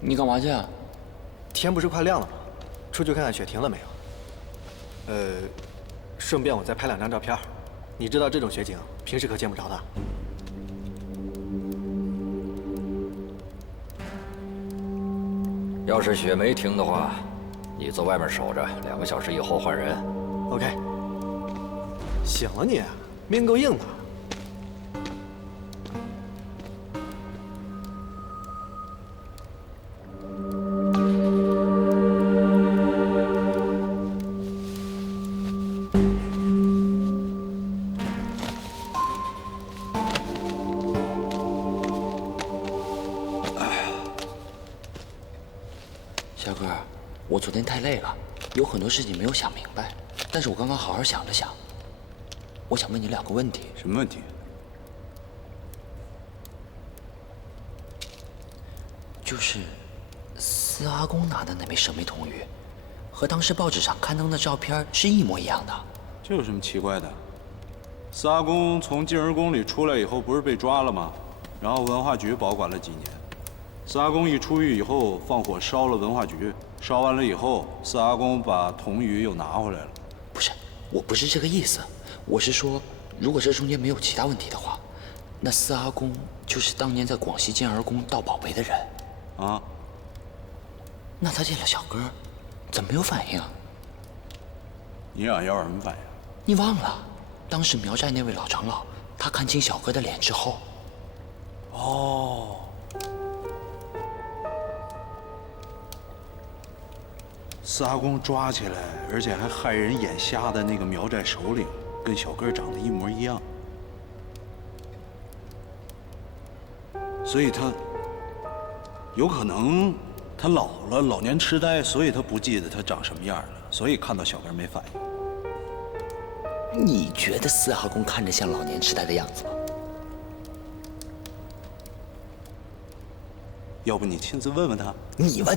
你干嘛去啊？天不是快亮了吗？出去看看雪停了没有。顺便我再拍2张照片。你知道这种雪景平时可见不着的。要是雪没停的话，你在外面守着，2个小时以后换人。OK。行了你，命够硬的。 小哥，我昨天太累了，有很多事情没有想明白。但是我刚刚好好想了想，我想问你2个问题。什么问题？就是司阿公拿的那枚蛇眉铜玉，和当时报纸上刊登的照片是一模一样的。这有什么奇怪的？司阿公从静儿宫里出来以后，不是被抓了吗？然后文化局保管了几年。 司阿公一出狱以后，放火烧了文化局，烧完了以后，司阿公把铜鱼又拿回来了。不是，我不是这个意思，我是说，如果这中间没有其他问题的话，那司阿公就是当年在广西建儿宫盗宝贝的人。啊？那他见了小哥，怎么没有反应？你想要什么反应？你忘了，当时苗寨那位老长老，他看清小哥的脸之后，哦。 司阿公抓起来，而且还害人眼瞎的那个苗寨首领，跟小哥长得一模一样，所以他有可能他老了，老年痴呆，所以他不记得他长什么样了，所以看到小哥没反应。你觉得司阿公看着像老年痴呆的样子吗？要不你亲自问问他？你问。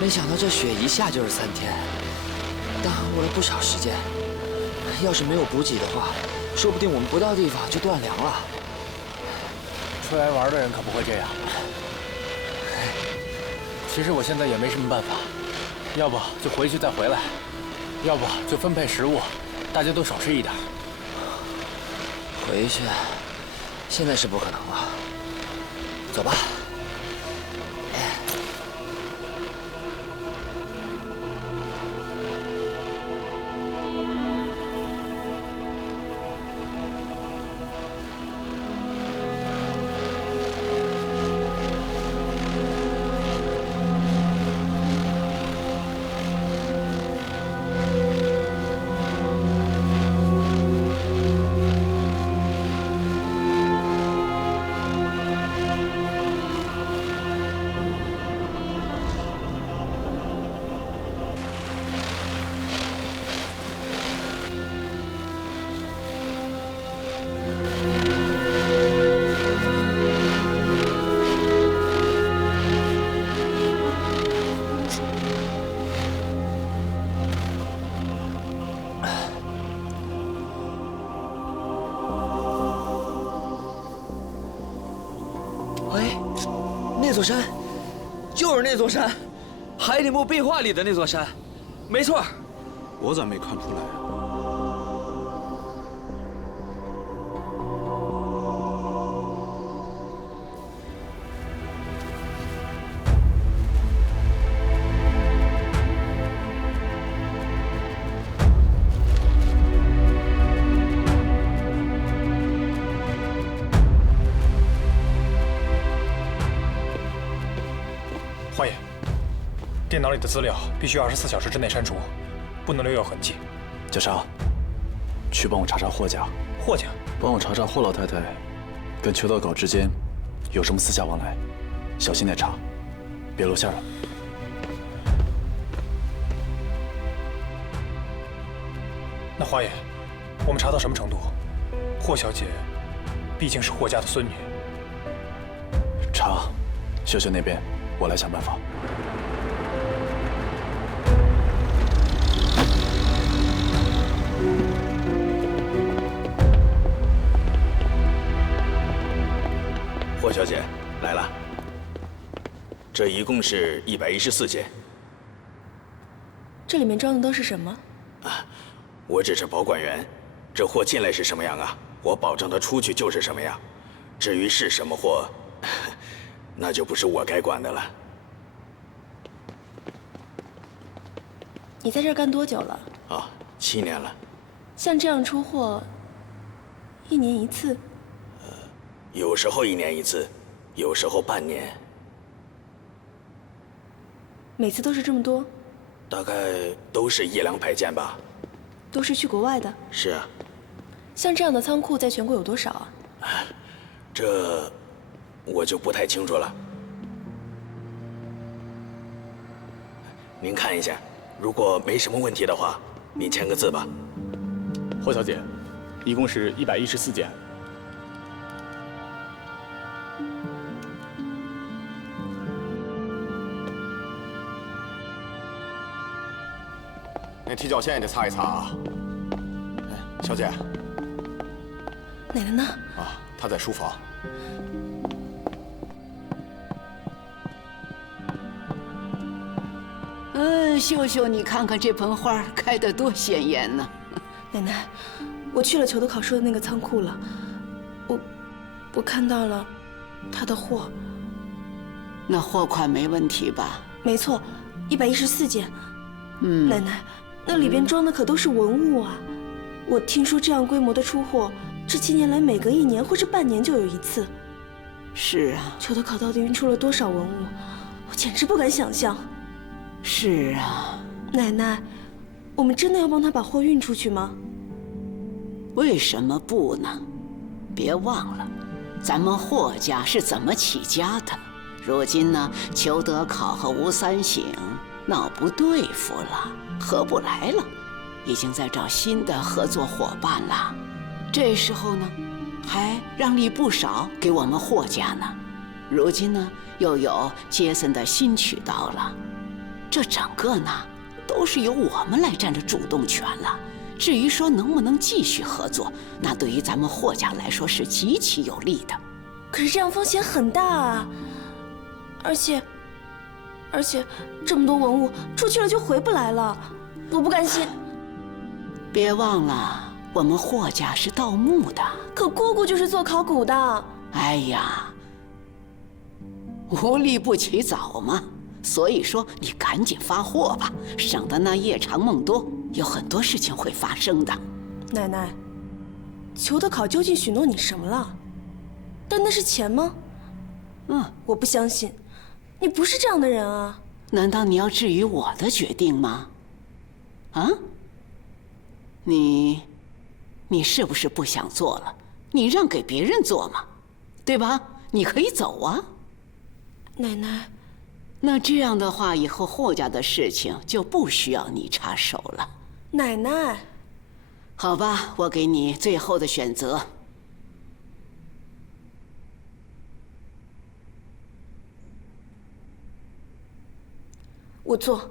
没想到这雪一下就是3天，耽误了不少时间。要是没有补给的话，说不定我们不到地方就断粮了。出来玩的人可不会这样。其实我现在也没什么办法，要不就回去再回来，要不就分配食物，大家都少吃一点。回去，现在是不可能了。走吧。 那座山，就是那座山，海里木壁画里的那座山，没错。我咋没看出来啊？花爷，电脑里的资料必须24小时之内删除，不能留有痕迹。小常，去帮我查查霍家。霍家，帮我查查霍老太太跟裘德考之间有什么私下往来，小心点查，别露馅了。那花爷，我们查到什么程度？霍小姐毕竟是霍家的孙女。查，秀秀那边我来想办法。霍小姐来了，这一共是114件。这里面装的都是什么？我只是保管员，这货进来是什么样啊，我保证它出去就是什么样。至于是什么货，那就不是我该管的了。你在这儿干多久了？7年了。像这样出货，1年1次？有时候1年1次，有时候半年。每次都是这么多？大概都是1、2百件吧。都是去国外的？是啊。像这样的仓库在全国有多少啊？这我就不太清楚了。您看一下，如果没什么问题的话，您签个字吧。霍小姐，一共是114件。那踢脚线也得擦一擦啊。小姐。奶奶呢？她在书房。秀秀，你看看这盆花开得多鲜艳呢！奶奶，我去了裘德考说的那个仓库了，我看到了他的货。那货款没问题吧？没错，114件。奶奶，那里边装的可都是文物啊！我听说这样规模的出货，这7年来每隔1年或是半年就有一次。是啊。裘德考到底运出了多少文物，我简直不敢想象。是啊。奶奶，我们真的要帮他把货运出去吗？为什么不呢？别忘了，咱们霍家是怎么起家的。如今呢，裘德考和吴三省闹不对付了，合不来了，已经在找新的合作伙伴了。这时候呢，还让利不少给我们霍家呢。如今呢，又有杰森的新渠道了。这整个呢，都是由我们来占着主动权了。至于说能不能继续合作，那对于咱们霍家来说是极其有利的。可是这样风险很大啊！而且这么多文物出去了就回不来了，我不甘心。别忘了，我们霍家是盗墓的。可姑姑就是做考古的。哎呀，无利不起早嘛。所以说，你赶紧发货吧，省得那夜长梦多，有很多事情会发生的。奶奶，裘德考究竟许诺你什么了？但那是钱吗？我不相信，你不是这样的人啊！难道你要质疑我的决定吗？啊？你是不是不想做了？你让给别人做嘛，对吧？你可以走啊。奶奶。那这样的话，以后霍家的事情就不需要你插手了。奶奶，好吧，我给你最后的选择。我做。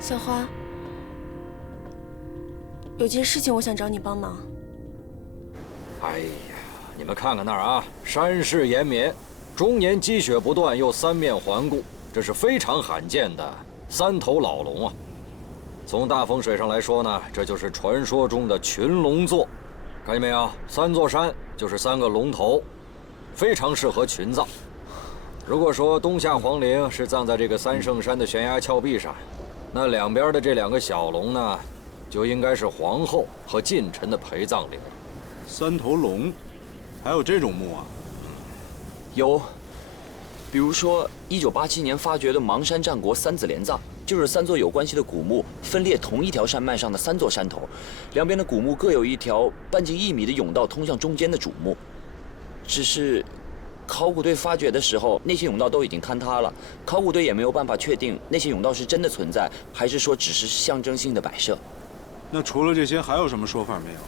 小花，有件事情我想找你帮忙。哎呀，你们看看那儿啊，山势延绵，终年积雪不断，又三面环顾，这是非常罕见的三头老龙啊。从大风水上来说呢，这就是传说中的群龙座。看见没有？三座山就是三个龙头，非常适合群葬。如果说东夏皇陵是葬在这个三圣山的悬崖峭壁上，那两边的这两个小龙呢，就应该是皇后和近臣的陪葬陵。三头龙，还有这种墓啊？有，比如说1987年发掘的邙山战国三子连葬，就是三座有关系的古墓分列同一条山脉上的三座山头，两边的古墓各有一条半径1米的甬道通向中间的主墓。只是考古队发掘的时候，那些甬道都已经坍塌了，考古队也没有办法确定那些甬道是真的存在，还是说只是象征性的摆设。那除了这些，还有什么说法没有？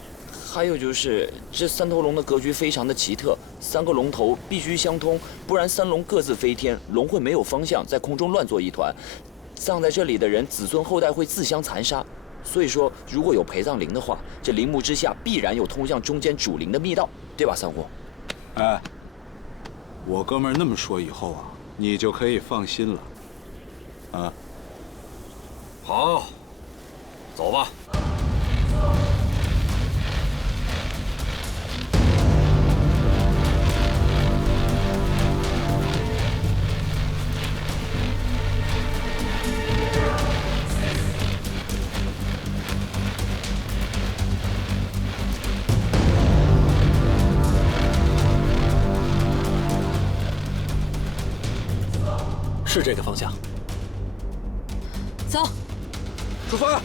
还有就是，这三头龙的格局非常的奇特，三个龙头必须相通，不然三龙各自飞天，龙会没有方向，在空中乱作一团。葬在这里的人，子孙后代会自相残杀。所以说，如果有陪葬陵的话，这陵墓之下必然有通向中间主陵的密道，对吧，三虎？哎，我哥们儿那么说以后啊，你就可以放心了。啊，好，走吧。是这个方向。走，出发！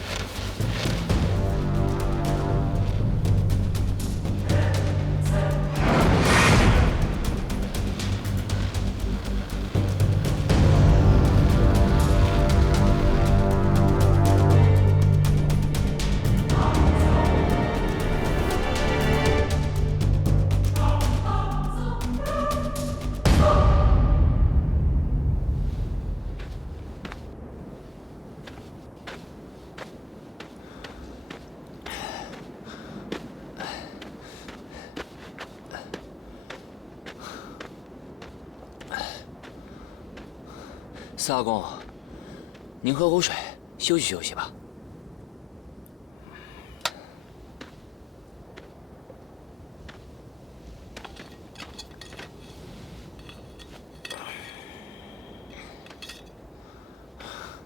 四阿公，您喝口水，休息休息吧。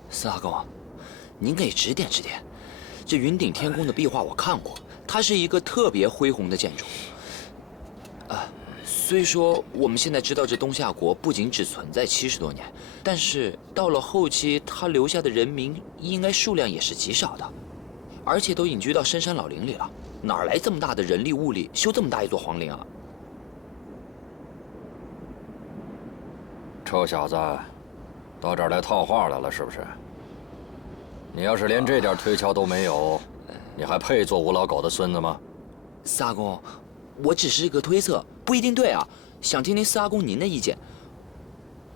四阿公，您给指点指点。这云顶天宫的壁画我看过，它是一个特别恢宏的建筑。虽说我们现在知道这东夏国不仅只存在70多年，但是到了后期，它留下的人民应该数量也是极少的，而且都隐居到深山老林里了，哪来这么大的人力物力修这么大一座皇陵啊？臭小子，到这儿来套话来了是不是？你要是连这点推敲都没有，你还配做吴老狗的孙子吗？四阿公，我只是个推测，不一定对啊，想听听四阿公您的意见。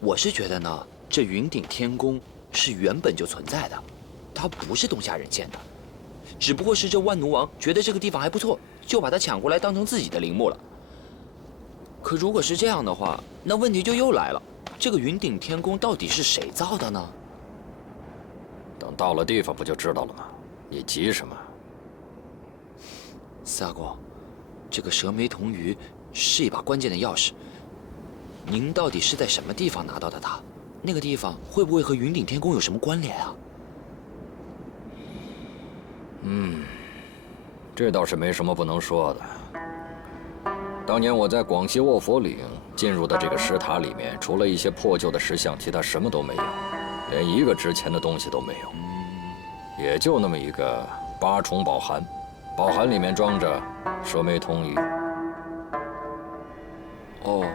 我是觉得呢，这云顶天宫是原本就存在的，它不是东夏人建的，只不过是这万奴王觉得这个地方还不错，就把它抢过来当成自己的陵墓了。可如果是这样的话，那问题就又来了，这个云顶天宫到底是谁造的呢？等到了地方不就知道了吗？你急什么？四阿公，这个蛇眉铜鱼是一把关键的钥匙。您到底是在什么地方拿到的它？那个地方会不会和云顶天宫有什么关联啊？这倒是没什么不能说的。当年我在广西卧佛岭进入的这个石塔里面，除了一些破旧的石像，其他什么都没有，连一个值钱的东西都没有，也就那么一个8重宝函，宝函里面装着蛇眉铜鱼。哦，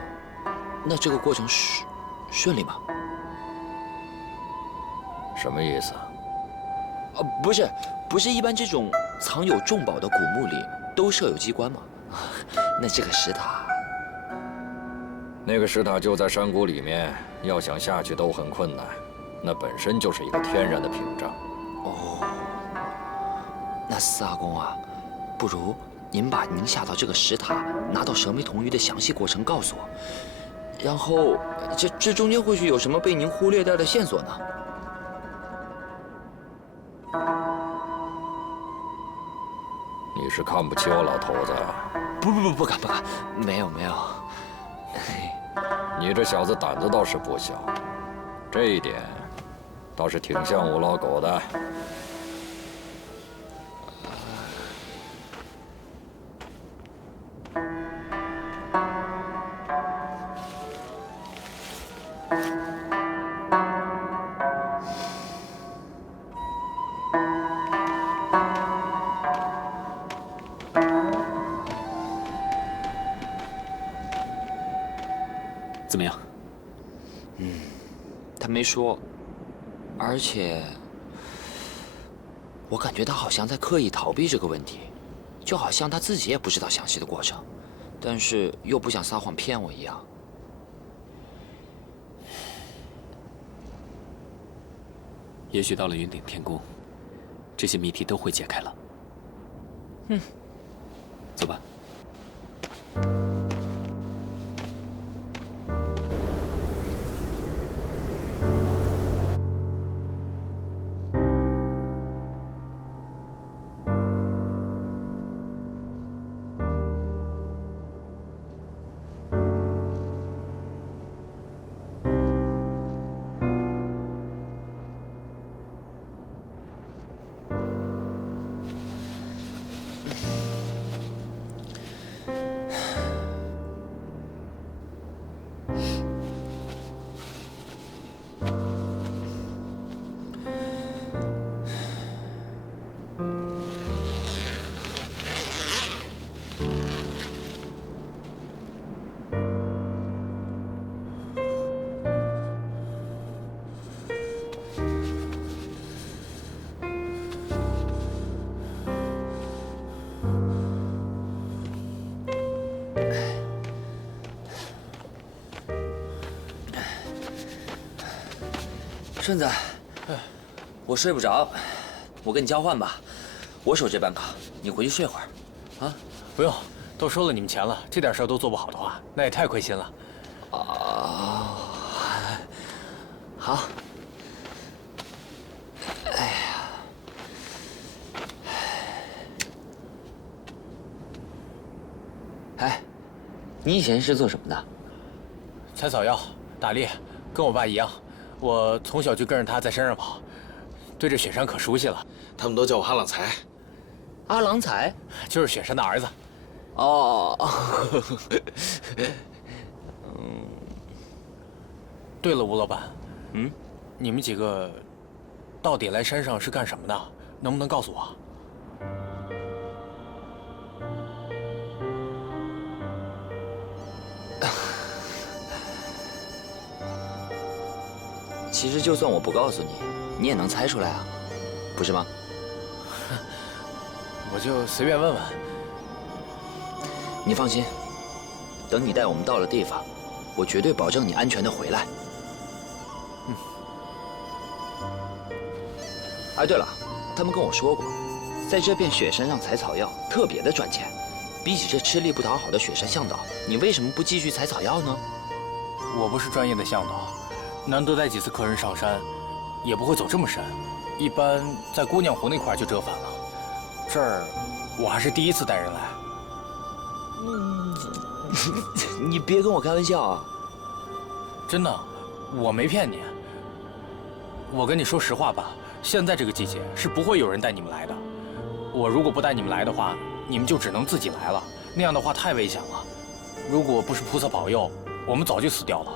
那这个过程顺利吗？什么意思？不是一般这种藏有重宝的古墓里都设有机关吗？那这个石塔，那个石塔就在山谷里面，要想下去都很困难，那本身就是一个天然的屏障。哦，那四阿公啊，不如您把您下到这个石塔拿到蛇眉铜鱼的详细过程告诉我，然后这中间或许有什么被您忽略掉的线索呢？你是看不起我老头子啊？不敢，没有。你这小子胆子倒是不小，这一点倒是挺像吴老狗的。怎么样？他没说，而且我感觉他好像在刻意逃避这个问题，就好像他自己也不知道详细的过程，但是又不想撒谎骗我一样。也许到了云顶天宫，这些谜题都会解开了。走吧。顺子，我睡不着，我跟你交换吧，我守这半岗，你回去睡会儿，啊？不用，都收了你们钱了，这点事儿都做不好的话，那也太亏心了。哦，好。哎呀，哎，你以前是做什么的？采草药、打猎，跟我爸一样。我从小就跟着他在山上跑，对这雪山可熟悉了。他们都叫我阿朗才。阿郎才，就是雪山的儿子。哦。对了，吴老板，你们几个到底来山上是干什么的？能不能告诉我？其实就算我不告诉你，你也能猜出来啊，不是吗？我就随便问问。你放心，等你带我们到了地方，我绝对保证你安全的回来。哎，对了，他们跟我说过，在这片雪山上采草药特别的赚钱。比起这吃力不讨好的雪山向导，你为什么不继续采草药呢？我不是专业的向导，难得带几次客人上山，也不会走这么深。一般在姑娘湖那块就折返了，这儿我还是第一次带人来。你别跟我开玩笑啊！真的，我没骗你。我跟你说实话吧，现在这个季节是不会有人带你们来的。我如果不带你们来的话，你们就只能自己来了，那样的话太危险了。如果不是菩萨保佑，我们早就死掉了。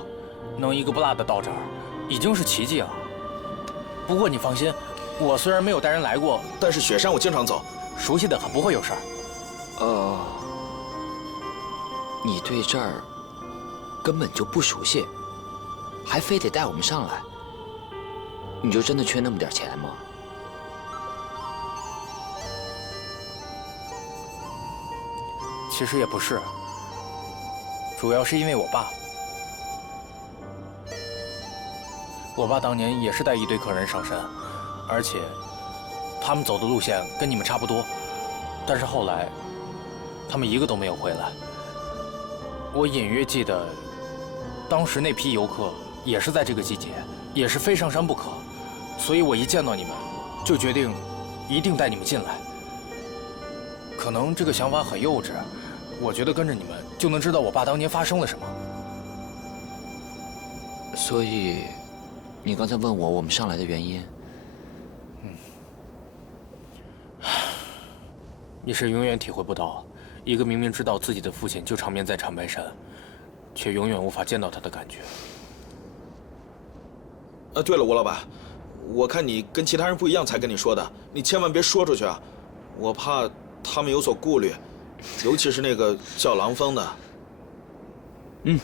能一个不落的到这儿，已经是奇迹了。不过你放心，我虽然没有带人来过，但是雪山我经常走，熟悉的很，不会有事儿。你对这儿根本就不熟悉，还非得带我们上来，你就真的缺那么点钱吗？其实也不是，主要是因为我爸。我爸当年也是带一堆客人上山，而且他们走的路线跟你们差不多，但是后来，他们一个都没有回来。我隐约记得，当时那批游客也是在这个季节，也是非上山不可，所以我一见到你们，就决定一定带你们进来。可能这个想法很幼稚，我觉得跟着你们就能知道我爸当年发生了什么。所以，你刚才问我们上来的原因？你是永远体会不到，一个明明知道自己的父亲就长眠在长白山，却永远无法见到他的感觉。对了，吴老板，我看你跟其他人不一样，才跟你说的，你千万别说出去啊，我怕他们有所顾虑，尤其是那个叫郎峰的。嗯。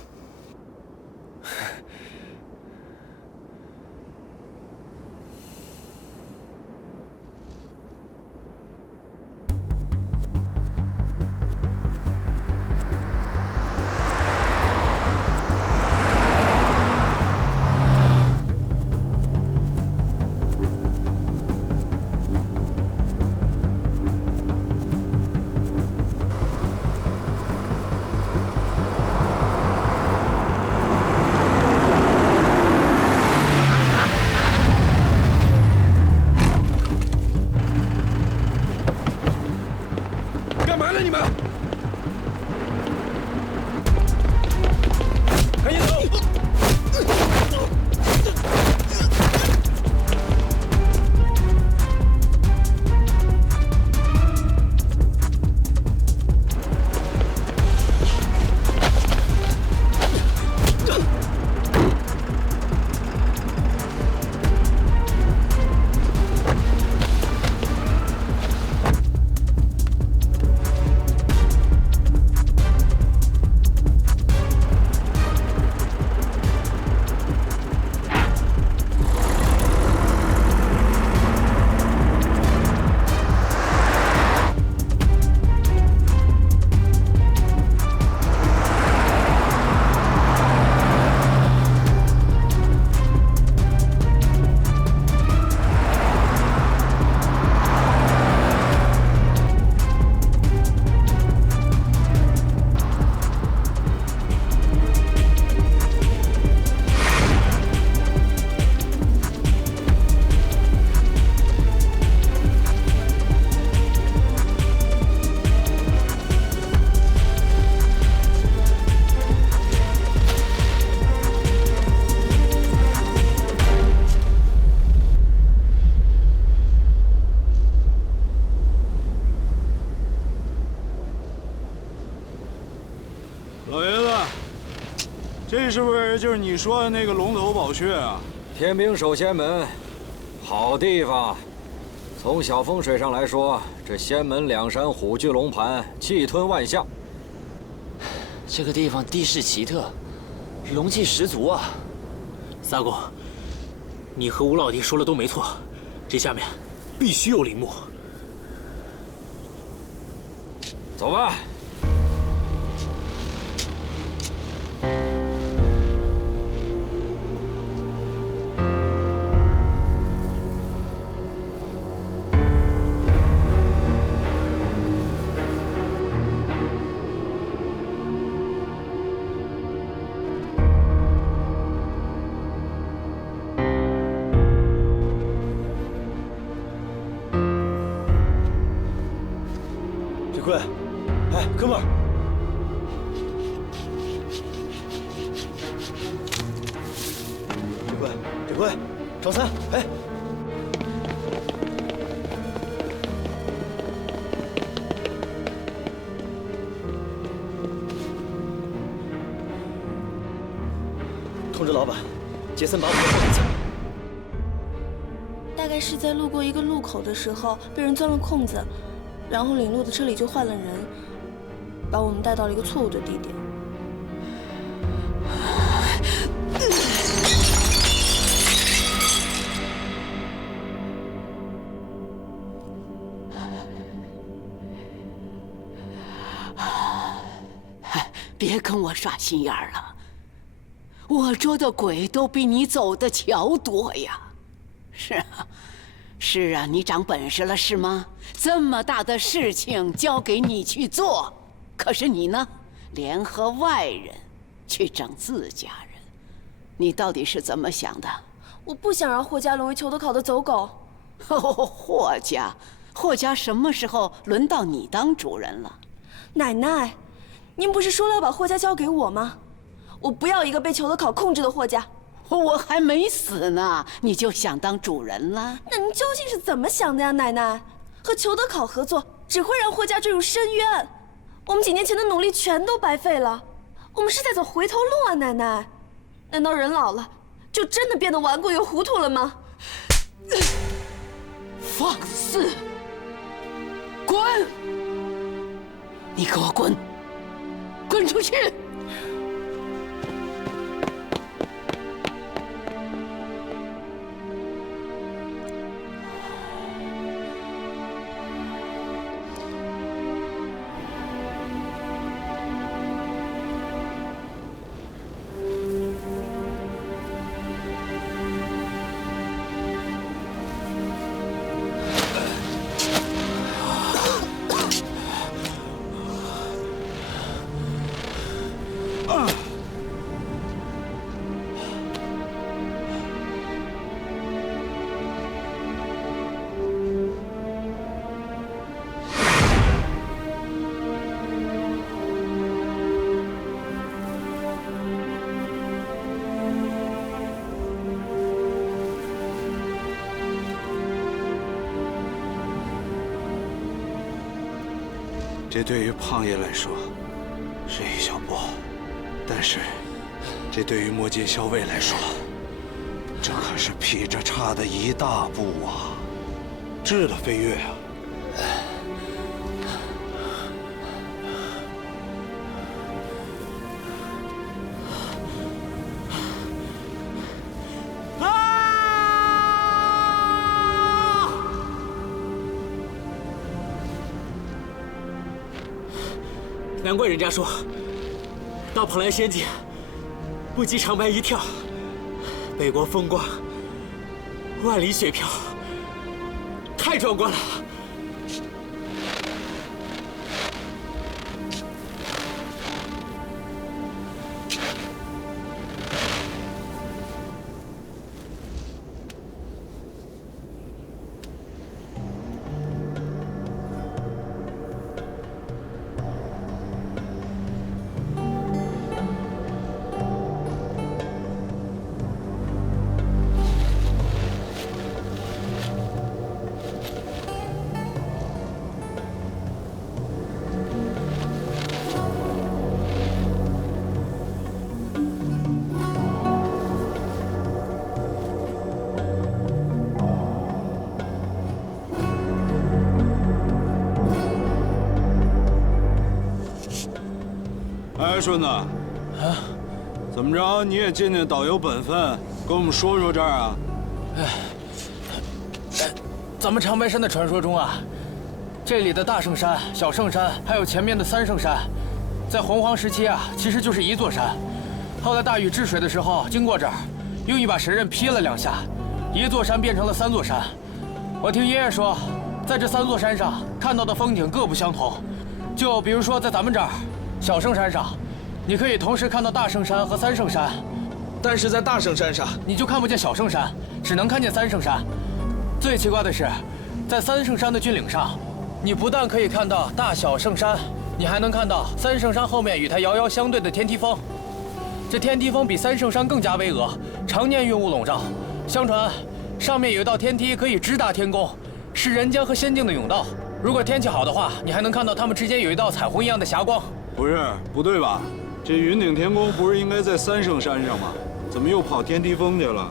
这是不是就是你说的那个龙头宝穴啊？天兵守仙门，好地方。从小风水上来说，这仙门两山虎踞龙盘，气吞万象。这个地方地势奇特，龙气十足啊！三公，你和吴老弟说的都没错，这下面必须有陵墓。走吧。坤，哎，哥们儿，这坤，赵三，哎，通知老板，杰森把我们给放走。大概是在路过一个路口的时候，被人钻了空子。然后领路的车里就换了人，把我们带到了一个错误的地点。别跟我耍心眼儿了，我捉的鬼都比你走的桥多呀。是啊，是啊，你长本事了是吗？这么大的事情交给你去做，可是你呢，联合外人去整自家人，你到底是怎么想的？我不想让霍家沦为裘德考的走狗。霍家什么时候轮到你当主人了？奶奶，您不是说了要把霍家交给我吗？我不要一个被裘德考控制的霍家。我还没死呢，你就想当主人了？那您究竟是怎么想的呀，奶奶？和裘德考合作只会让霍家坠入深渊，我们几年前的努力全都白费了，我们是在走回头路啊，奶奶。难道人老了就真的变得顽固又糊涂了吗？放肆！滚！你给我滚！滚出去！这对于胖爷来说是一小步，但是这对于魔界校尉来说，这可是劈着叉的一大步啊！质的飞跃啊！难怪人家说，到蓬莱仙境，不及长白一跳，北国风光，万里雪飘，太壮观了。哎，顺子，啊，怎么着？你也尽尽导游本分，跟我们说说这儿啊？咱们长白山的传说中啊，这里的大圣山、小圣山，还有前面的三圣山，在洪荒时期啊，其实就是一座山。后来大禹治水的时候经过这儿，用一把神刃劈了2下，一座山变成了3座山。我听爷爷说，在这3座山上看到的风景各不相同。就比如说在咱们这儿，小圣山上，你可以同时看到大圣山和三圣山，但是在大圣山上，你就看不见小圣山，只能看见三圣山。最奇怪的是，在三圣山的峻岭上，你不但可以看到大小圣山，你还能看到三圣山后面与它遥遥相对的天梯峰。这天梯峰比三圣山更加巍峨，常年云雾笼罩。相传，上面有一道天梯可以直达天宫，是人间和仙境的甬道。如果天气好的话，你还能看到它们之间有一道彩虹一样的霞光。不是，不对吧？这云顶天宫不是应该在三圣山上吗？怎么又跑天梯峰去了？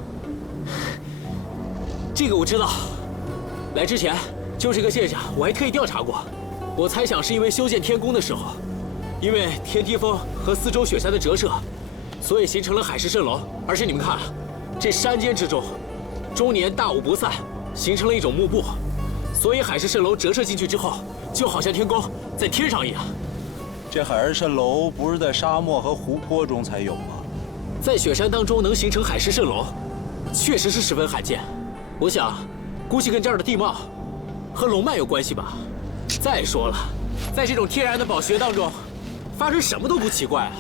这个我知道，来之前就这个现象，我还特意调查过。我猜想是因为修建天宫的时候，因为天梯峰和四周雪山的折射，所以形成了海市蜃楼。而且你们看，这山间之中，终年大雾不散，形成了一种幕布，所以海市蜃楼折射进去之后，就好像天宫在天上一样。这海市蜃楼不是在沙漠和湖泊中才有吗？在雪山当中能形成海市蜃楼，确实是十分罕见。我想，估计跟这儿的地貌和龙脉有关系吧。再说了，在这种天然的宝穴当中，发生什么都不奇怪啊。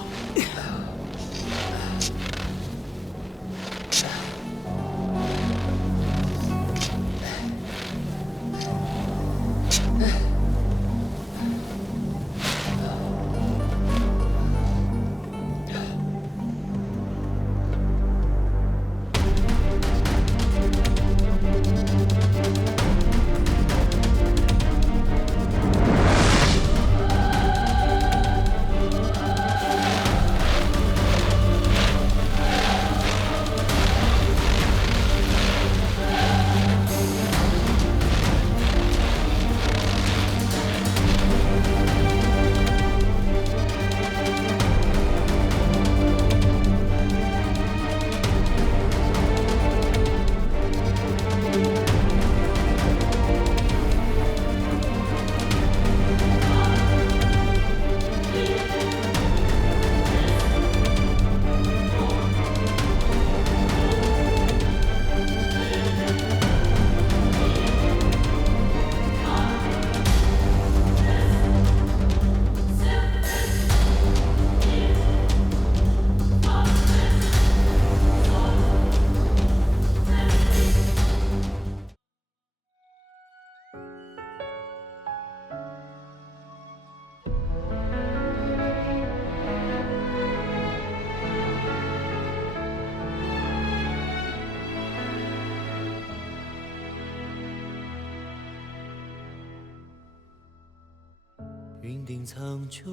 云顶苍穹，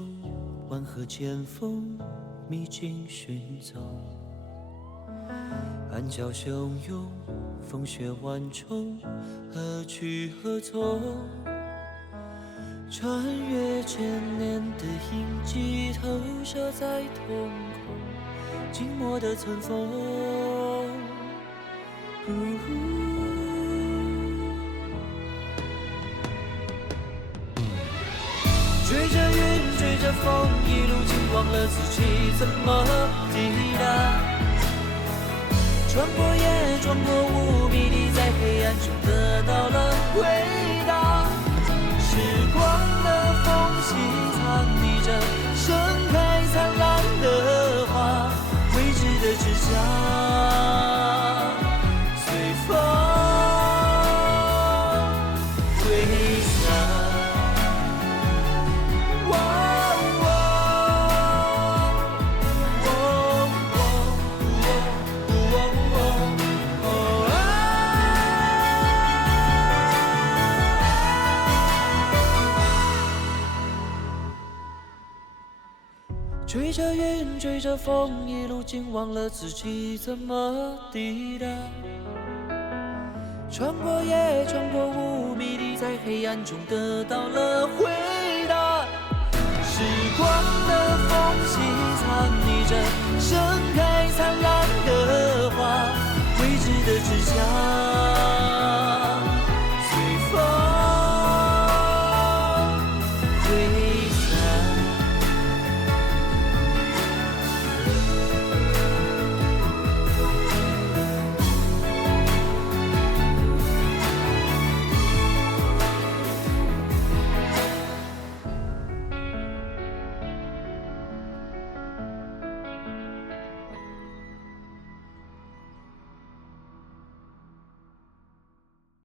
万壑间锋，秘境寻踪。暗礁汹涌，风雪万重，何去何从？穿越千年的印记，投射在瞳孔，静默的尘封。追着云，追着风，一路竟忘了自己怎么抵达。穿过夜，穿过雾，迷离在黑暗中得到了回答。时光的缝隙藏匿着盛开灿烂的花，未知的指甲随风挥洒。追着云，追着风，一路竟忘了自己怎么抵达。穿过夜，穿过雾，迷离在黑暗中得到了回答。时光的缝隙藏匿着盛开灿烂的